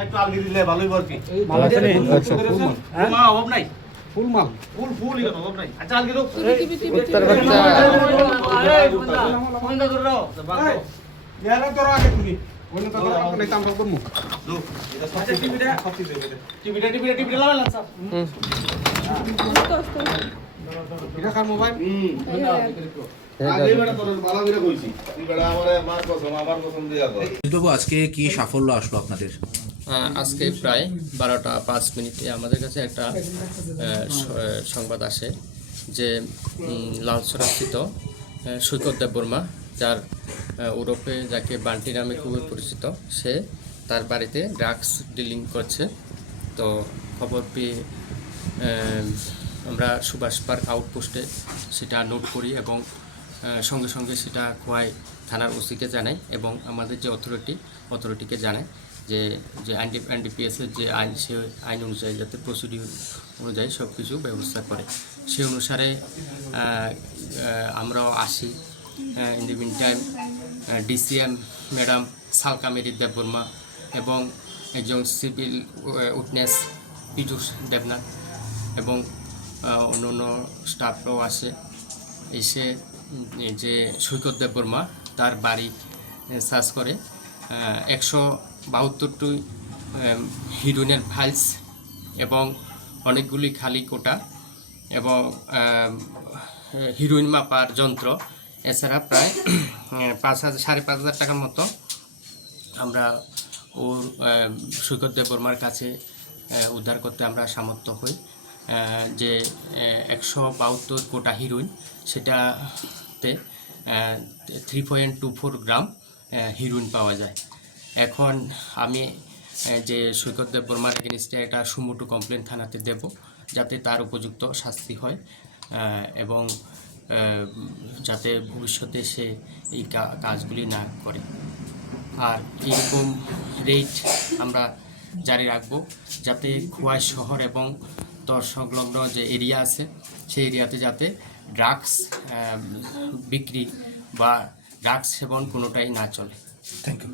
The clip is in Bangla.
একটু আলগি দিলে ভালোই বলবি মাল আছে নি? হ্যাঁ মা অভাব নাই ফুল মাল ফুল ইগো অভাব নাই আচ্ছা আলগি দাও উত্তর বাচ্চা বন্ধ করে দাও বাগো ইয়ারা তোর আগে তুমি ওই তো তোর আপনি কাম করমু দু এটা সব টিভিটা লাগালাম সব এটা কার মোবাইল আগে বেটা তোর ভালো করে কইছি তুই বেটা আমারে মার কসম আমার কসম দিয়া কর বাবু আজকে কি সাফল্য আসলো আপনাদের? আজকে প্রায় 12টা 5 মিনিটে আমাদের কাছে একটা সংবাদ আসে যে লালসরাস্থিত সৈকত দেববর্মা, যার ওরফে যাকে বান্টি নামে খুবই পরিচিত, সে তার বাড়িতে ড্রাগস ডিলিং করছে। তো খবর পেয়ে আমরা সুভাষ পার্ক আউটপোস্টে সেটা নোট করি এবং সঙ্গে সঙ্গে সেটা খোয়াই থানার ওসিকে জানাই এবং আমাদের যে অথরিটিকে জানাই যে এনডিপিএসের যে আইন, সে আইন অনুযায়ী যাতে প্রসিডিউর অনুযায়ী সব কিছু ব্যবস্থা করে, সে অনুসারে আমরাও আসি। In the meantime DCM madam Salkameri Debbarma এবং একজন সিভিল উইটনেস পীযুষ দেবনাথ এবং অন্য অন্য স্টাফরাও আসে। এসে যে সৈকত দেববর্মা তার বাড়ি সার্চ করে 172টি হিরোইনের ফাইলস এবং অনেকগুলি খালি কোটা এবং হিরোইন মাপার যন্ত্র, এছাড়া প্রায় 5,000-5,500 টাকার মতো আমরা ওর সৈকত দেববর্মার কাছে উদ্ধার করতে আমরা সামর্থ্য হই। যে 172 কোটা হিরোইন, সেটাতে 3.24 গ্রাম হিরোইন পাওয়া যায়। এখন আমি যে সৈকত দেববর্মার এগেনস্টে একটা সুমোটো কমপ্লেন থানাতে দেব, যাতে তার উপযুক্ত শাস্তি হয় এবং যাতে ভবিষ্যতে সে এই কাজগুলি না করে। আর এরকম রেট আমরা জারি রাখবো, যাতে খোয়াই শহর এবং তর সংলগ্ন যে এরিয়া আছে সেই এরিয়াতে যাতে ড্রাগস বিক্রি বা ড্রাগস সেবন কোনোটাই না চলে। Thank you.